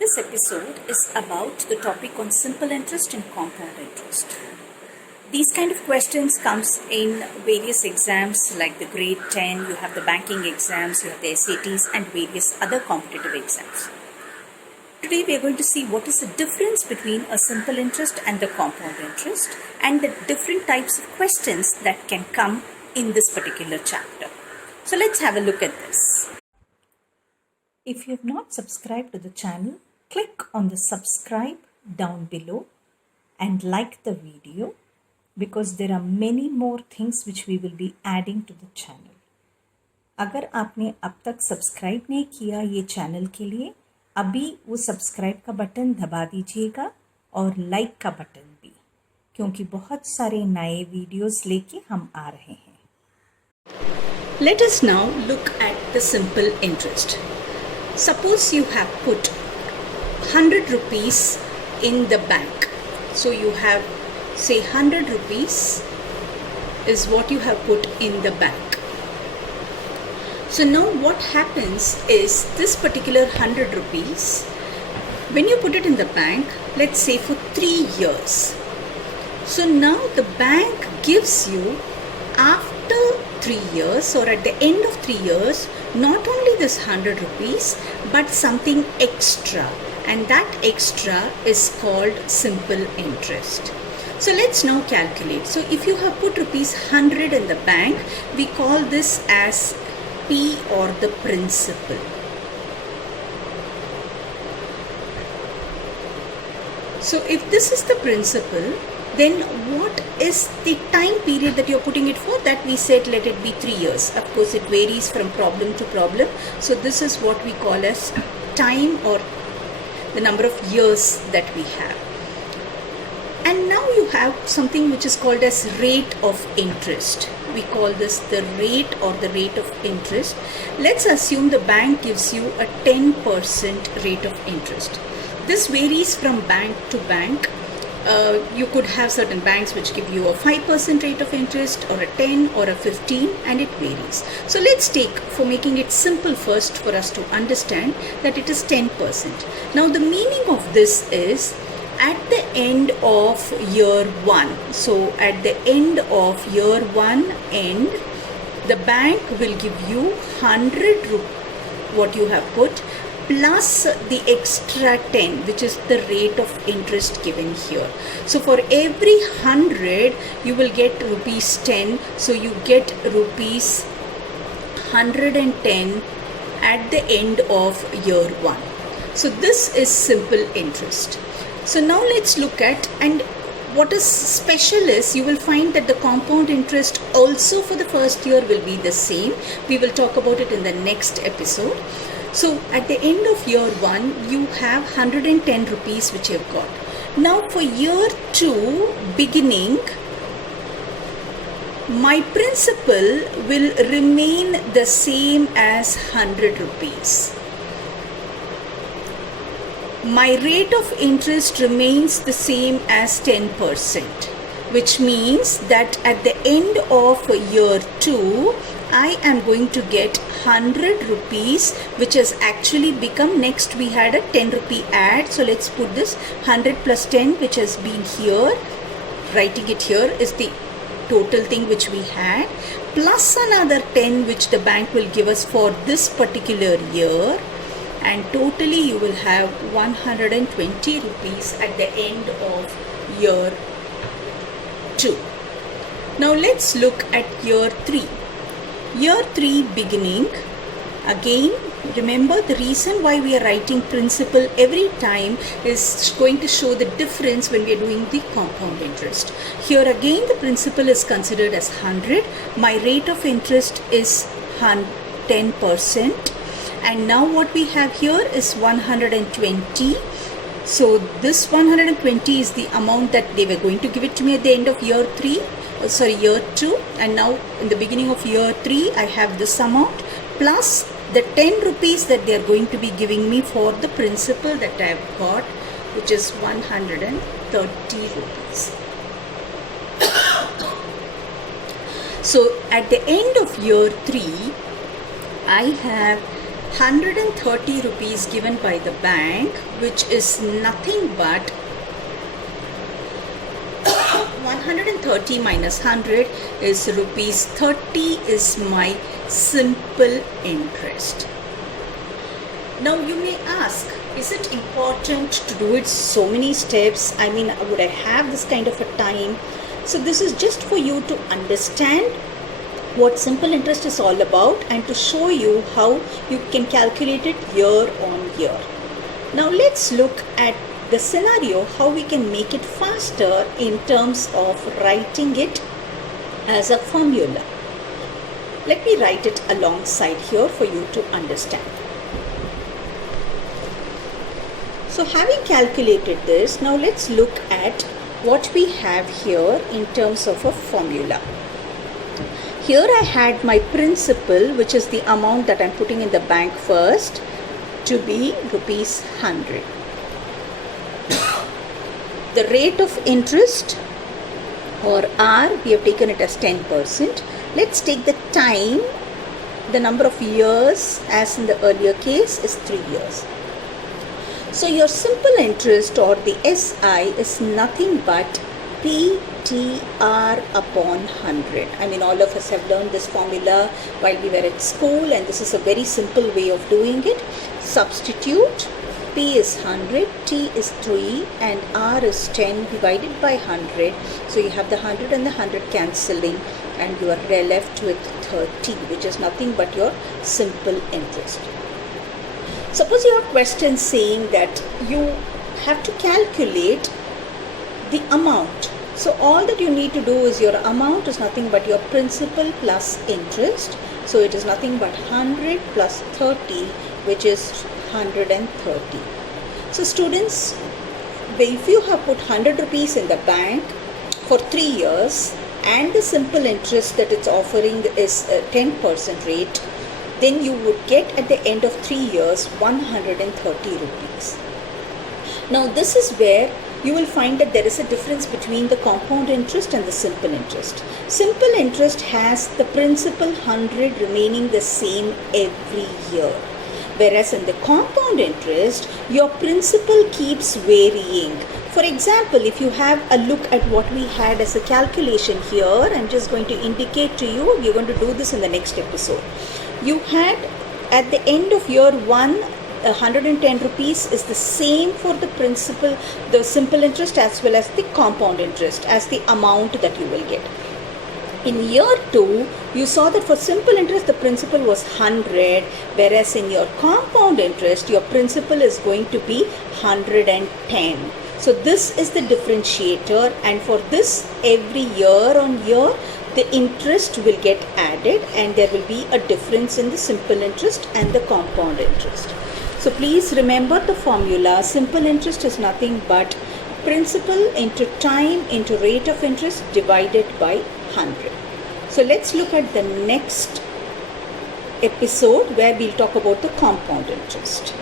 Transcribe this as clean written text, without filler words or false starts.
This episode is about the topic on simple interest and compound interest. These kind of questions comes in various exams like the grade 10, you have the banking exams, you have the SATs and various other competitive exams. Today we are going to see what is the difference between a simple interest and the compound interest and the different types of questions that can come in this particular chapter. So let's have a look at this. If you have not subscribed to the channel, click on the subscribe down below and like the video because there are many more things which we will be adding to the channel. अगर आपने अब तक subscribe नहीं किया ये channel के लिए, अभी वो सब्सक्राइब का बटन दबा दीजिएगा और लाइक का बटन भी, क्योंकि बहुत सारे नए वीडियोस लेके हम आ रहे हैं. Let us now look at the simple interest. Suppose you have put 100 rupees in the bank. So you have, say, 100 rupees is what you have put in the bank. So now what happens is this particular 100 rupees, when you put it in the bank, let's say for 3 years. So now the bank gives you after 3 years or at the end of 3 years, not only this 100 rupees, but something extra. And that extra is called simple interest. So let's now calculate. So if you have put rupees 100 in the bank, we call this as P or the principal. So if this is the principal, then what is the time period that you're putting it for? That we said let it be 3 years. Of course, it varies from problem to problem. So this is what we call as time or the number of years that we have. And now you have something which is called as rate of interest. We call this the rate or the rate of interest. Let's assume the bank gives you a 10% rate of interest. This varies from bank to bank. You could have certain banks which give you a 5% rate of interest or a 10 or a 15, and it varies. So let's take, for making it simple first for us to understand, that it is 10%. Now the meaning of this is at the end of year 1. So at the end of year 1 end, the bank will give you 100 what you have put, plus the extra 10, which is the rate of interest given here. So for every 100 you will get rupees 10, so you get rupees 110 at the end of year 1. So this is simple interest. So now let's look at, and what is special is you will find that the compound interest also for the first year will be the same. We will talk about it in the next episode. So at the end of year 1, you have 110 rupees which you have got. Now for year 2 beginning, my principal will remain the same as 100 rupees. My rate of interest remains the same as 10%, which means that at the end of year 2, I am going to get 100 rupees, which has actually become, next we had a 10 rupee add. So let's put this 100 plus 10, which has been here. Writing it here is the total thing which we had, plus another 10 which the bank will give us for this particular year. And totally you will have 120 rupees at the end of year 2. Now let's look at year 3. Year 3 beginning, again remember the reason why we are writing principal every time is going to show the difference when we are doing the compound interest. Here again the principal is considered as 100. My rate of interest is 10%. And now what we have here is 120. So this 120 is the amount that they were going to give it to me at the end of year 2. And now in the beginning of year 3, I have this amount plus the 10 rupees that they are going to be giving me for the principal that I have got, which is 130 rupees. So at the end of year 3, I have 130 rupees given by the bank, which is nothing but 130 minus 100 is rupees 30 is my simple interest. Now you may ask, is it important to do it so many steps? I mean, would I have this kind of a time? So this is just for you to understand what simple interest is all about and to show you how you can calculate it year on year. Now let's look at the scenario how we can make it faster in terms of writing it as a formula. Let me write it alongside here for you to understand. So having calculated this, now let's look at what we have here in terms of a formula. Here I had my principal, which is the amount that I'm putting in the bank first, to be rupees 100. The rate of interest, or R, we have taken it as 10%. Let's take the time. The number of years, as in the earlier case, is 3 years. So your simple interest, or the SI, is nothing but PTR upon 100. I mean, all of us have learned this formula while we were at school, and this is a very simple way of doing it. Substitute. P is 100, T is 3, and R is 10 divided by 100. So you have the 100 and the 100 cancelling, and you are left with 30, which is nothing but your simple interest. Suppose you have questions saying that you have to calculate the amount. So all that you need to do is your amount is nothing but your principal plus interest. So it is nothing but 100 plus 30, which is 130. So students, if you have put 100 rupees in the bank for 3 years and the simple interest that it's offering is a 10% rate, then you would get at the end of 3 years 130 rupees. Now this is where you will find that there is a difference between the compound interest and the simple interest. Simple interest has the principal 100 remaining the same every year. Whereas in the compound interest, your principal keeps varying. For example, if you have a look at what we had as a calculation here, I'm just going to indicate to you, we're going to do this in the next episode. You had at the end of year 1, 110 rupees is the same for the principal, the simple interest as well as the compound interest as the amount that you will get. In year 2, you saw that for simple interest the principal was 100, whereas in your compound interest your principal is going to be 110. So this is the differentiator, and for this every year on year the interest will get added and there will be a difference in the simple interest and the compound interest. So please remember the formula. Simple interest is nothing but principal into time into rate of interest divided by 100. So let's look at the next episode where we'll talk about the compound interest.